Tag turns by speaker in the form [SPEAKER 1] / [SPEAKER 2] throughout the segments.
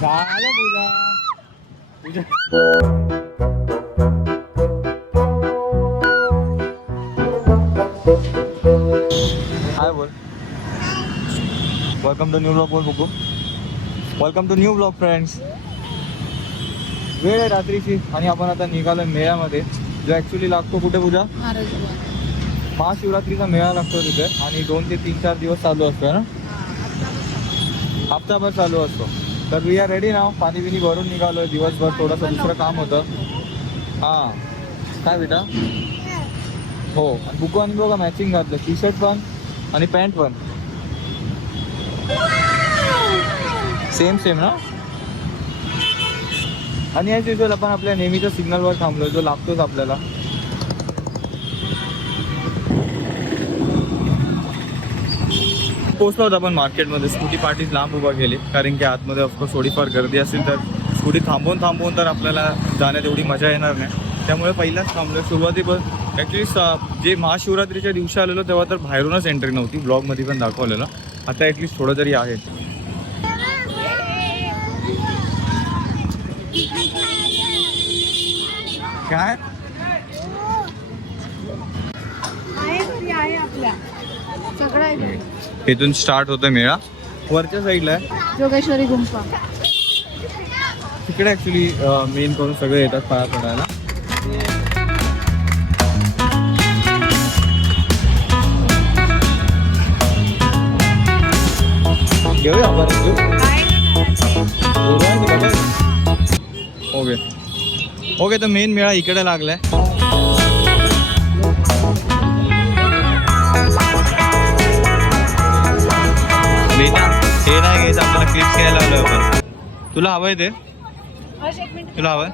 [SPEAKER 1] झालं पूजा. पूजा. हाय बोल. Welcome to new blog बोल बघू welcome to new blog friends वेळ आहे रात्रीची आणि आपण आता निघालो मेळ्यामध्ये. जो ॲक्च्युली लागतो कुठे पूजा? महाशिवरात्रीचा मेळा लागतो तिथे आणि दोन ते तीन चार दिवस चालू असतो ना? हप्ताभर चालू असतो. तर वी आर रेडी ना पाणी बिनी भरून निघालो दिवसभर थोडंसं दुसरं काम होतं. हां. काय बेटा? हो. आणि बुकू आणि बघा मॅचिंग घातलं? टी शर्ट पण आणि पॅन्ट पण. सेम सेम ना? आणि ॲज युजल आपण आपल्या नेहमीच्या सिग्नलवर थांबलो जो लागतोच आपल्याला. पोचलो होतो आपण मार्केटमध्ये. स्कूटी पार्टीज लांब उभा केली कारण की आतमध्ये ऑफकोर्स थोडीफार गर्दी असेल तर स्कूटी थांबवून थांबवून तर आपल्याला जाण्यात एवढी मजा येणार नाही. त्यामुळे पहिलाच थांबलो सुरुवातीपासून ॲक्च्युली जे महाशिवरात्रीच्या दिवशी आलेलो तेव्हा तर बाहेरूनच एंट्री नव्हती. ब्लॉगमध्ये पण दाखवलेलं. आता ॲटलिस्ट थोडं तरी आहे. काय?
[SPEAKER 2] आहे आपल्या. सगळं आहे
[SPEAKER 1] इथून स्टार्ट होतं मेळा. वरच्या साईडला आहे.
[SPEAKER 2] जोगेश्वरी गुंफा.
[SPEAKER 1] तिकडे ॲक्च्युली मेन करून सगळे येतात पाया पडायला. घेऊया ओके. ओके तर मेन मेळा इकडे लागलाय. तुला हवंय ते? तुला हवंय?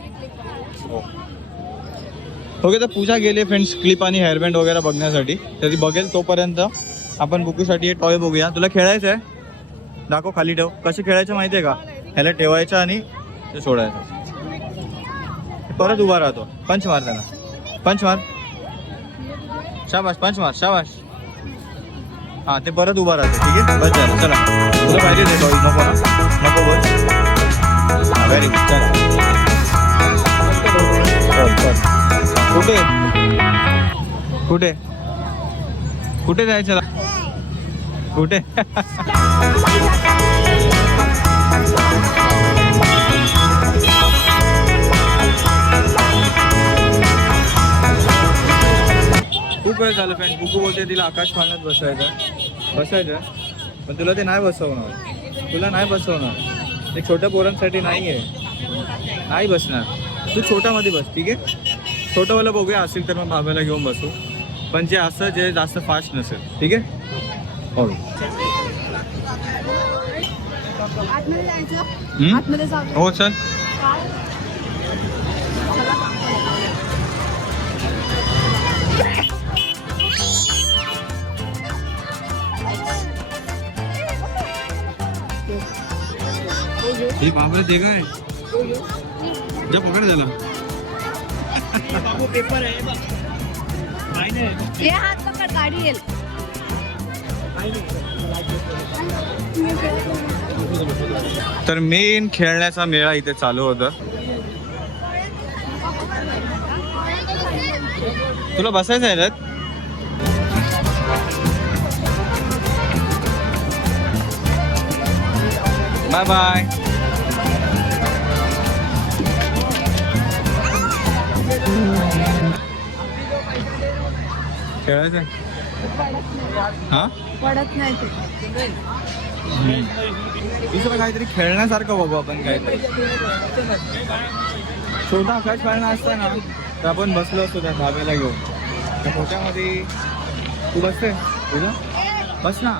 [SPEAKER 1] ओके तर पूजा गेली फ्रेंड्स क्लिप आणि हेअरबँड वगैरे बघण्यासाठी. तर ती बघेल तोपर्यंत. आपण बुकूसाठी हे टॉय बघूया. तुला खेळायचं आहे दाखव खाली ठेव. कसे खेळायचं माहिती आहे का? ह्याला ठेवायचं आणि ते सोडायचं. परत उभा राहतो. पंच मार त्याला. पंच मार. शाबाश पंच मार शाबाश हा ते परत उभा राहतो. ठीक आहे? बस झालं. चला. तुला पाहिजे ते टॉय नको नको बस. व्हेरी गुड चला कुठे? कुठे? कुठे जायचं? कुठे? खूप वेळ झालं फ्रेंड बुकू बोलते तिला आकाश पाण्यात बसायचं बसायचं पण तुला ते नाही बसवणार. तुला नाही बसवणार. ते छोट्या पोरांसाठी नाही आहे नाही बसणार. तू छोट्यामध्ये बस ठीक आहे? छोटंवाला बघूया असेल तर मग बाबाला घेऊन बसू. पण जे असं जे जास्त फास्ट नसेल ठीक आहे? हो?
[SPEAKER 2] आतमध्ये जाऊ
[SPEAKER 1] हो चल. हे बाबरे ते काय? जा पकड झाला
[SPEAKER 2] हे हात पकड गाडी येईल.
[SPEAKER 1] तर मेन खेळण्याचा मेळा इथे चालू होता. तुला बसायचं आहे त्यात बाय बाय खेळायचं? हा?
[SPEAKER 2] पडत नाही ते.
[SPEAKER 1] दुसरं काहीतरी खेळण्यासारखं बघू आपण काहीतरी. छोटा आकाश पाळणा असता ना तर आपण बसलो असतो त्या धाब्याला घेऊन. त्या मोठ्यामध्ये तू बसते? तुझं? बस ना.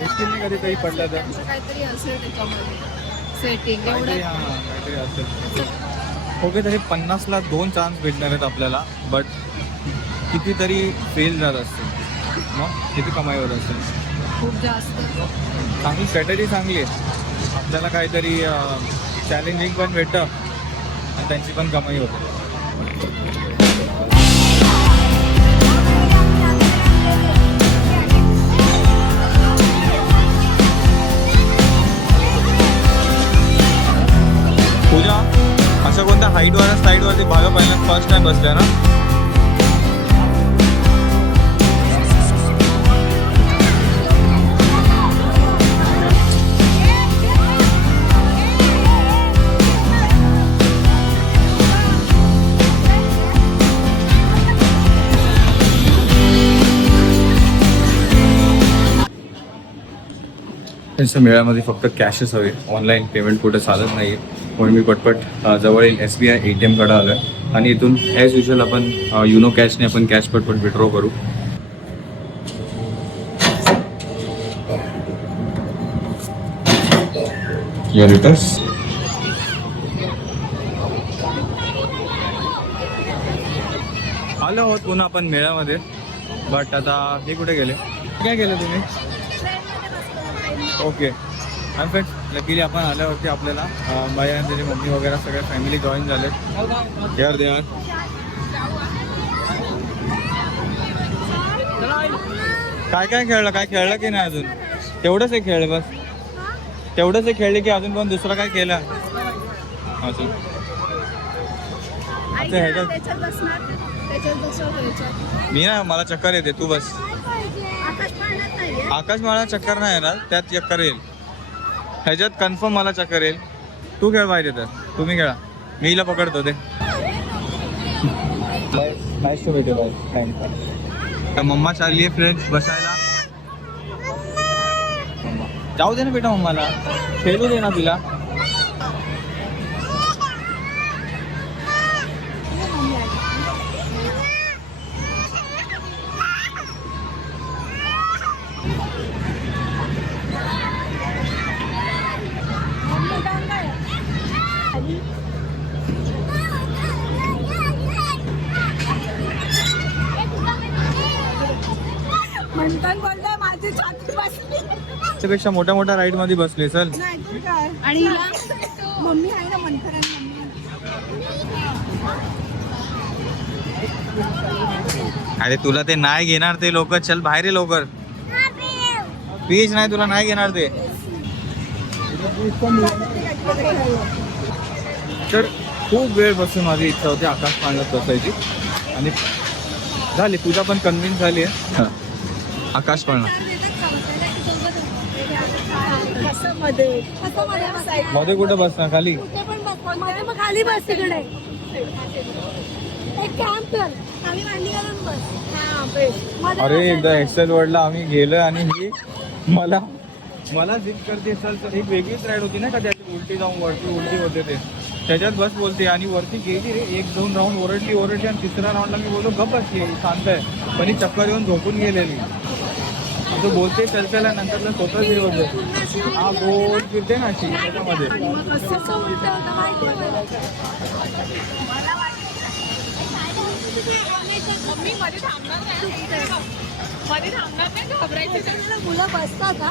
[SPEAKER 1] मुश्किल नाही कधीतरी पडलं तर.
[SPEAKER 2] काहीतरी असेल त्याच्यामध्ये. सेटिंग
[SPEAKER 1] काहीतरी
[SPEAKER 2] एवढं
[SPEAKER 1] काहीतरी असेल. ओके तरी पन्नासला दोन चान्स भेटणार आहेत आपल्याला बट कितीतरी फेल जात असते मग किती कमाई होत असेल.
[SPEAKER 2] खूप जास्त.
[SPEAKER 1] चांगली स्ट्रॅटेजी चांगली आहे. आपल्याला काहीतरी चॅलेंजिंग पण भेटतं आणि त्यांची पण कमाई होते. पूजा असं कोणत्या हाईटवर साईडवरती भागा पहिल्यांदा फर्स्ट टाइम बसल्या ना? त्यांच्या मेळ्यामध्ये फक्त कॅशच हवे. ऑनलाईन पेमेंट कुठे चालत नाही म्हणून मी पटपट जवळ जवळील S B I A T एमकडे आलं आहे आणि इथून ॲज युजल आपण युनो कॅशने आपण कॅश पटपट विड्रॉ करू. रिटर्स आलो आहोत पुन्हा आपण मेळ्यामध्ये. बट आता हे कुठे गेले? काय केलं तुम्ही? ओके. आणि फ्रेंड्स लकीली आपण आल्यावरती आपल्याला बाई आणि त्याची मम्मी वगैरे सगळे फॅमिली जॉईन झाले यार दे यार काय काय खेळलं? काय खेळलं की नाही अजून? तेवढंच एक खेळलं बस. तेवढंच एक खेळले की अजून कोण दुसरं काय केलं? अजून. ह्याच्यात- मी ना मला चक्कर येते. तू बस.
[SPEAKER 2] आकाश
[SPEAKER 1] मला चक्कर नाही येणार त्यात चक्कर येईल. ह्याच्यात कन्फर्म मला चक्कर येईल. तू खेळ पाहिजे तर तुम्ही खेळा. मी हिला पकडतो ते तर मम्मा चालली आहे फ्रेंड्स बसायला. मम्मा. जाऊ दे ना बेटा मम्माला. खेळू दे ना तिला. त्यापेक्षा मोठ्या मोठ्या राईडमध्ये बसले चल.
[SPEAKER 2] आणि मम्मी आहे ना मंथर आणि मम्मी.
[SPEAKER 1] अरे तुला ते नाही घेणार ते लोक. चल बाहेर ये लवकर. प्लीज नाही तुला नाही घेणार ते. तर खूप वेळ बसून माझी इच्छा होती आकाश पाण्यात बसायची. आणि झाली पूजा पण कन्व्हिन्स झाली आहे. आकाश पाळणा
[SPEAKER 2] कसं मध्ये. मध्ये
[SPEAKER 1] कुठे बसणार खाली?
[SPEAKER 2] कुठे पण बसमध्ये मग खाली बस तिकडे. एक काम कर खाली मांडी घालून बस. हा मध्ये
[SPEAKER 1] अरे एकदा. एक्सेल वर्ल्डला आम्ही गेलो आणि ही मला मला जिप करते चल तर एक वेगळीच राईड होती ना का त्याची उलटी जाऊन वरती उलटी होते ते. त्याच्यात बस बोलते आणि वरती गेली रे एक दोन राऊंड ओरडली ओरडली आणि तिसऱ्या राऊंडला मी बोललो गप बसली शांत आहे. पण ही चक्कर येऊन झोपून गेलेली. तो बोलते चल चला नंतर स्वतःच हे होते. हा गोल फिरते ना अशी त्याच्यामध्ये.
[SPEAKER 3] मध्ये थांबणार नाही
[SPEAKER 2] मुलं बसतात हा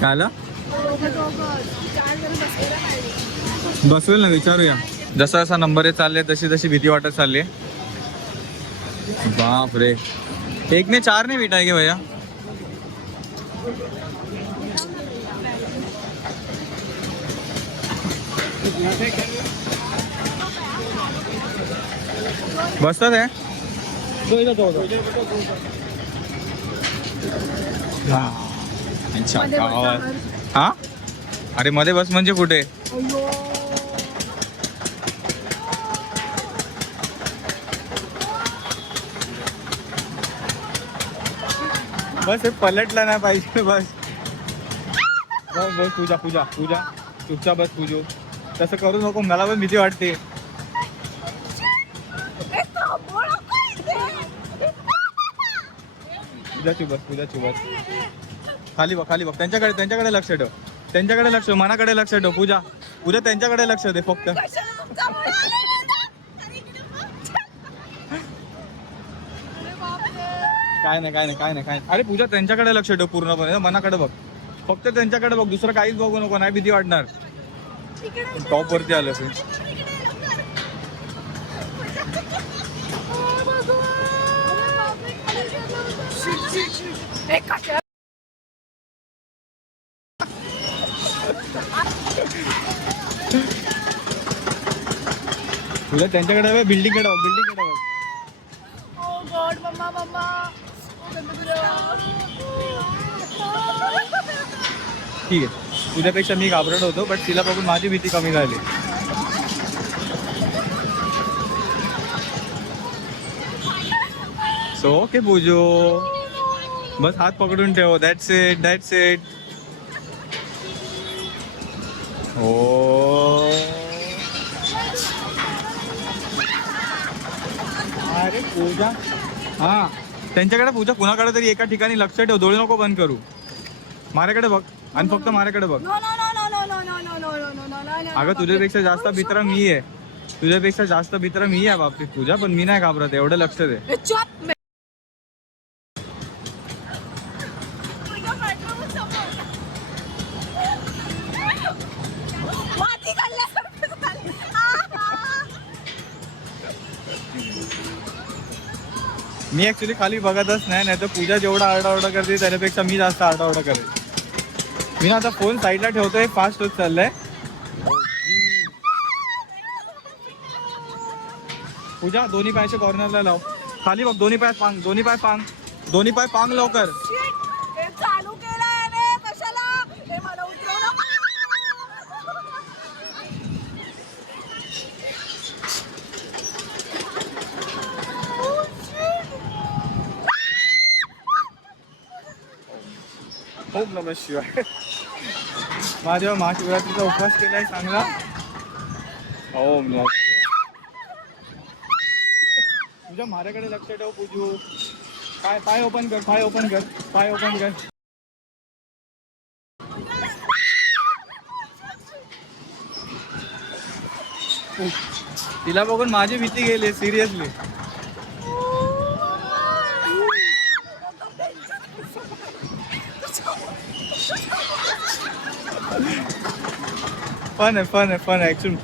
[SPEAKER 1] काय बसवेल ना विचारूया. जसा जसा नंबर चालले तशी तशी भीती वाटत चालली. बाप रे एक ने चार ने बिठाएंगे भैया। बसतात आहे हा। अच्छा गावात. हा? अरे मध्ये बस म्हणजे कुठे? बस हे पलटला नाही पाहिजे बस. बस बस पूजा पूजा पूजा. चुपचाप बस पूजो. तसं करू नको मला पण भीती वाटते. पूजा चुप बस पूजा चुप बस. खाली बघ खाली बघ. त्यांच्याकडे त्यांच्याकडे लक्ष ठेव. त्यांच्याकडे लक्ष ठेव, मनाकडे लक्ष ठेव पूजा. पूजा त्यांच्याकडे लक्ष दे फक्त
[SPEAKER 2] कशाला तुमचा मुलगा आलेला? अरे बापरे.
[SPEAKER 1] काय नाही काय नाही काय नाही काय नाही. अरे पूजा त्यांच्याकडे लक्ष ठेव पूर्णपणे. मनाकडे बघ. फक्त त्यांच्याकडे बघ. दुसरं काहीच बघू नको. नाही भीती वाटणार. टॉप वरती आलं ते तुला त्यांच्याकडे बिल्डिंगकडे बघ बिल्डिंगकडे बघ
[SPEAKER 3] ओ गॉड मम्मा मम्मा.
[SPEAKER 1] ठीक आहे. तुझ्यापेक्षा मी घाबरत होतो बट तिला बघून माझी भीती कमी झाली. सो ओके पूजो बस हात पकडून ठेव. दॅट्स इट दॅट्स इट हो. अरे पूजा. हा. त्यांच्याकडे पूजा कुणाकडे तरी एका ठिकाणी लक्ष ठेव डोळे नको बंद करू माझ्याकडे बघ आणि फक्त माझ्याकडे बघ अगं तुझ्यापेक्षा जास्त मित्र मी आहे तुझ्यापेक्षा जास्त मित्र मी आहे बाबतीत पूजा पण मी नाही घाबरत एवढं लक्ष दे
[SPEAKER 3] मी
[SPEAKER 1] ऍक्च्युली खाली बघतच नाही नाही तर पूजा जेवढा आरडाओरडा करते त्याच्यापेक्षा मी जास्त आरडाओरडा करेल मी ना आता फोन साईडला ठेवतोय फास्ट होत चाललंय. पूजा दोन्ही पायाच्या कॉर्नरला लाव. खाली बघ दोन्ही पाय पांग दोन्ही पाय पांग दोन्ही पाय पांग लवकर
[SPEAKER 3] Shit! हे चालू केलंय रे कशाला हे मला उतरव नको.
[SPEAKER 1] ओम नम शिवाय माझ्या महाशिवरात्रीचा उपवास केलाय चांगला नम तुझ्या माझ्याकडे लक्ष ठेव पूजू. पाय पाय ओपन कर पाय ओपन कर पाय ओपन कर. तिला बघून माझी भीती गेली seriously fun and fun and fun action.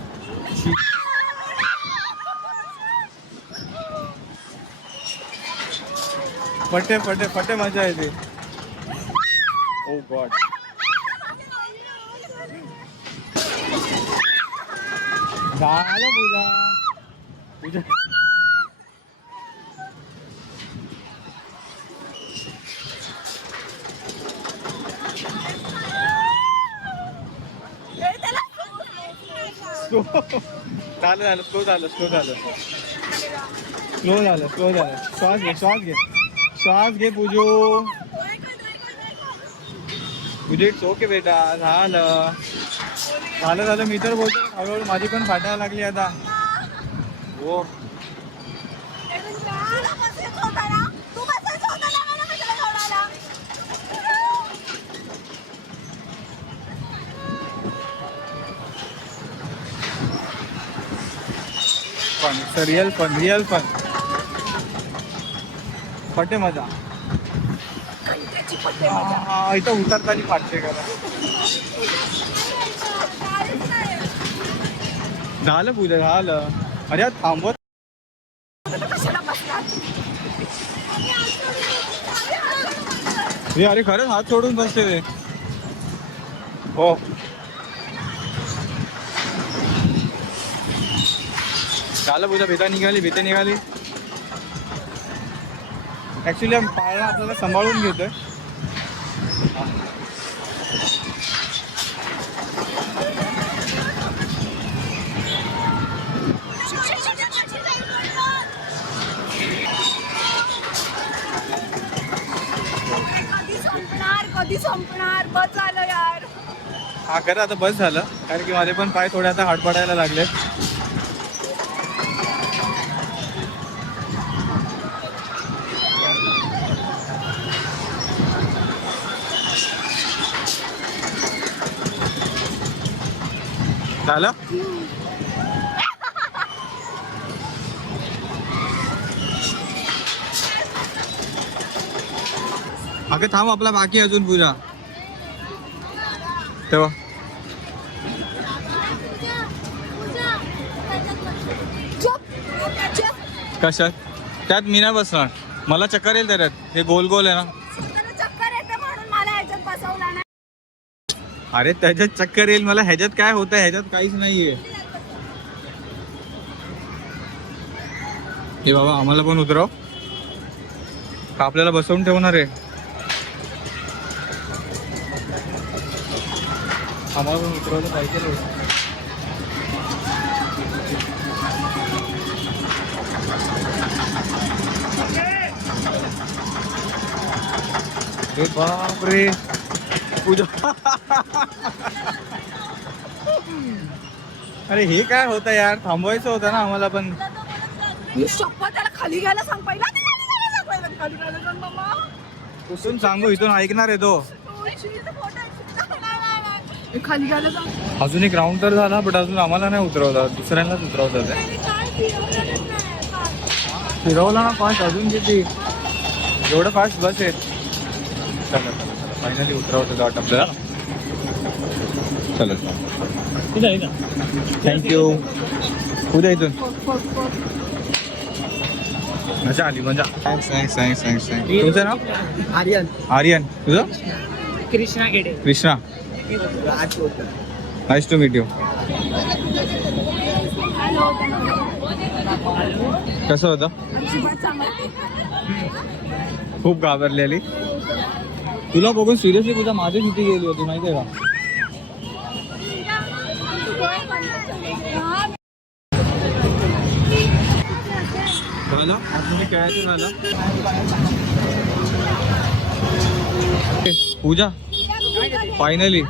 [SPEAKER 1] फटे फटे फटे मजा येते ओ गॉड झालं पूजा पूजा स्लो झालं झालं. स्लो झालं स्लो झालं. स्लो झालं स्लो झालं. श्वास घे श्वास घे. श्वास घे पूजू पूजे इट्स ओके बेटा. झालं. झालं झालं. मी तर बोलतो हळूहळू माझी पण फाटायला लागली आता. हो
[SPEAKER 3] तुला बसायचं होतं ना? तू बसायचं होतं ना मला कशाला घेऊन आला?
[SPEAKER 1] Fun real fun real fun फटे मजा. इथं उतरताना फाटते करा झालं पूजा झालं. अरे थांबवत अरे खरंच हात सोडून बसते ते. हो. झालं पूजा भीता निघाली भीता निघाली. ऍक्च्युली पाळणा आपल्याला सांभाळून घेतोय.
[SPEAKER 3] कधी संपणार बस झालं यार.
[SPEAKER 1] हा खरं आता बस झालं. कारण की माझे पण पाय थोडे आता हाड पडायला लागले झालं? अगं थांब आपला बाकी अजून पूजा. तेव्हा कशात? त्यात मी नाही बसणार. मला चक्कर येईल त्याच्यात. हे गोल गोल आहे ना
[SPEAKER 3] स्वतःला चक्कर येते म्हणून मला ह्याच्यात बसवला नाही
[SPEAKER 1] अरे त्याच्यात चक्कर येईल. मला ह्याच्यात काय होतं ह्याच्यात काहीच नाहीये. हे बाबा आम्हाला पण उतरव. का आपल्याला बसवून ठेवणार आहे? आम्हाला पण उतरवलं पाहिजे रे. बापरे. पूजा अरे हे काय होतं यार थांबवायचं होतं ना आम्हाला पण
[SPEAKER 3] मी शपथ त्याला खाली घ्यायला सांग पहिला ती खाली घ्यायला सांग पहिला. खाली घ्यायला सांग मम्मा
[SPEAKER 1] कुठून सांगू इथून ऐकणार आहे तो
[SPEAKER 3] तू शिवीचा फोटो आहे. नाही, नाही, नाही, नाही. खाली घ्यायला सांग
[SPEAKER 1] अजून एक राऊंड तर झाला बट अजून आम्हाला नाही उतरवला दुसऱ्यांनाच उतरवतात
[SPEAKER 3] काय नाही. काय?
[SPEAKER 1] फिरवला ना फास्ट अजून किती एवढं फास्ट बस आहे चला चला चला फायनली उतरवतं वाट आपल्याला. चला चला. थँक्यू उद्या इथून. मजा आली मजा. Thanks thanks thanks thanks thanks तुमचं नाव?
[SPEAKER 4] आर्यन.
[SPEAKER 1] आर्यन. तुझं?
[SPEAKER 4] Krishna Gede.
[SPEAKER 1] Krishna. Nice to meet you कसं होतं? खूप घाबरलेली. तुला बघून सिरियसली तुझ्या माझी किती गेली होती माहिती आहे का?
[SPEAKER 3] हा,
[SPEAKER 1] झालं? आतमध्ये खेळायचं झालं? पूजा. फायनली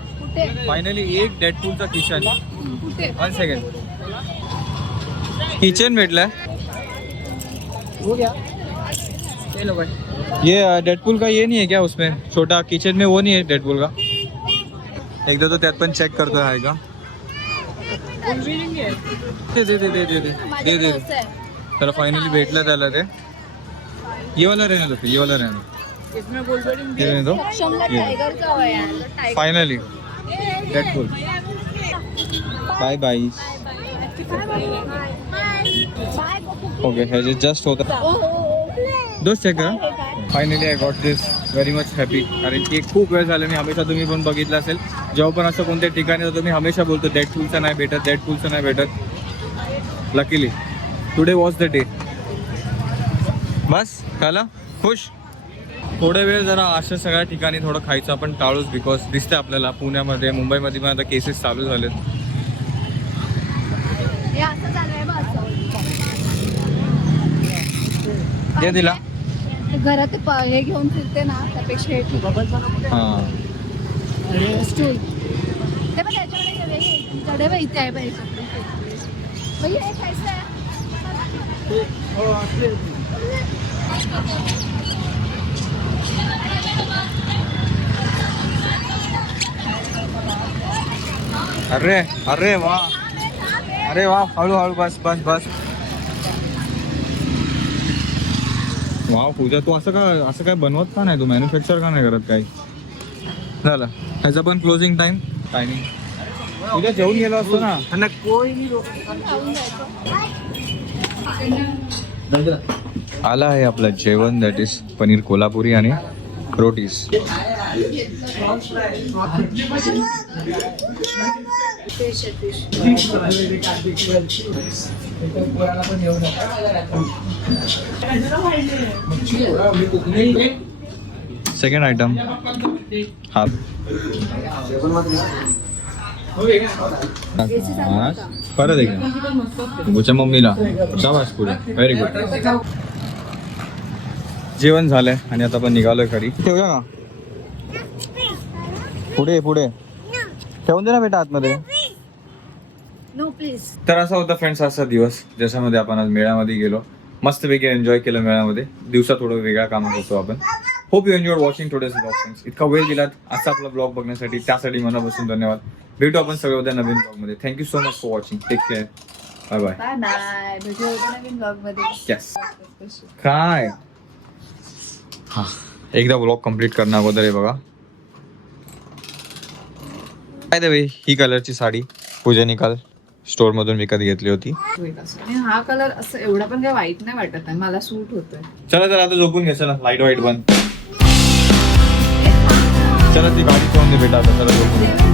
[SPEAKER 1] फायनली एक डेडपूलचा किचन वन सेकंड किचन भेटलाय?
[SPEAKER 4] हो गया. ये लो भाई।
[SPEAKER 1] ये डेडपूल का ये नहीं है क्या उसमें? छोटा किचन में वो नहीं है डेडपुल का? एकदा तो त्यात पण चेक करतो का दे दे दे दे दे दे दे दे. त्याला फायनली भेटलं त्याला ते ये वाला रहने दो ये वाला रहने दो। रहने दो।
[SPEAKER 3] यार. Tiger.
[SPEAKER 1] Bye bye
[SPEAKER 3] bye bye.
[SPEAKER 1] Okay हे जस्ट होता
[SPEAKER 3] ओ.
[SPEAKER 1] दोस्त चेक करा
[SPEAKER 3] हे काय?
[SPEAKER 1] Finally I got this very much happy कारण की खूप वेळ झाला मी हमेशा तुम्ही पण बघितलं असेल. जेव्हा पण असं कोणत्या ठिकाणी जातो मी हमेशा बोलतो डेट पूलचं नाही भेटत डेट पूलचं नाही भेटत. Luckily today was the day बस झालं? खुश? थोडा वेळ जरा अशा सगळ्या ठिकाणी थोडं खायचं आपण टाळूच बिकॉज दिसतंय आपल्याला पुण्यामध्ये मुंबईमध्ये पण आता केसेस चालू झालेत. दे दिला.
[SPEAKER 3] घरात प- हे घेऊन फिरते ना त्यापेक्षा हे ठीक
[SPEAKER 1] हां
[SPEAKER 3] स्टूल ते पण त्याच्याकडे घेऊया. हे तुमच्याकडे इथे आहे बघ याच्याकडे. भैया, हे खायचं आहे?
[SPEAKER 1] अरे अरे वा अरे वा हळूहळू बस बस बस वा पूजा तू असं का असं काय बनवत का नाही तू? मॅन्युफॅक्चर का नाही करत काही? झालं. ह्याचा पण क्लोजिंग टाइम टायमिंग उद्या जेवून गेलो असतो ना.
[SPEAKER 3] जायचं.
[SPEAKER 1] आला आहे आपलं जेवण दॅट इज पनीर कोल्हापुरी आणि रोटीस. सेकंड आयटम हाफ परत एकदा. तुमच्या मम्मीला. शाबास पुढे. व्हेरी गुड जेवण झालंय आणि आता आपण निघालोय घरी. ठेवूया का? पुढे पुढे. ठेवून दे ना बेटा आतमध्ये.
[SPEAKER 3] नो प्लीज
[SPEAKER 1] तर असा होता फ्रेंड्स असा दिवस ज्याच्यामध्ये आपण आज मेळ्यामध्ये गेलो. मस्तपैकी एन्जॉय केलं मेळ्यामध्ये. दिवसा थोडं वेगळ्या कामात होतो आपण. Hope you enjoy watching today's blog friends इतका वेळ दिलात असा आपला ब्लॉग बघण्यासाठी त्यासाठी मनापासून धन्यवाद. भेटू आपण सगळं उद्या नवीन ब्लॉगमध्ये thank you so much for watching take care bye bye
[SPEAKER 3] bye bye भेटूया उद्या नवीन ब्लॉगमध्ये
[SPEAKER 1] येस काय हा. एकदा ब्लॉग कंप्लीट करणं अगोदर आहे बघा. काय देवे ही कलरची साडी पूजेने काल स्टोर मधून विकत घेतली होती.
[SPEAKER 3] आणि हा कलर असं एवढा पण काय वाईट नाही वाटत आहे. मला सूट होतोय.
[SPEAKER 1] चला तर आता झोपून घे. चला लाइट वाईट बंद चला ती गाडी ठेवून दे बेटा आता चला झोपून घे.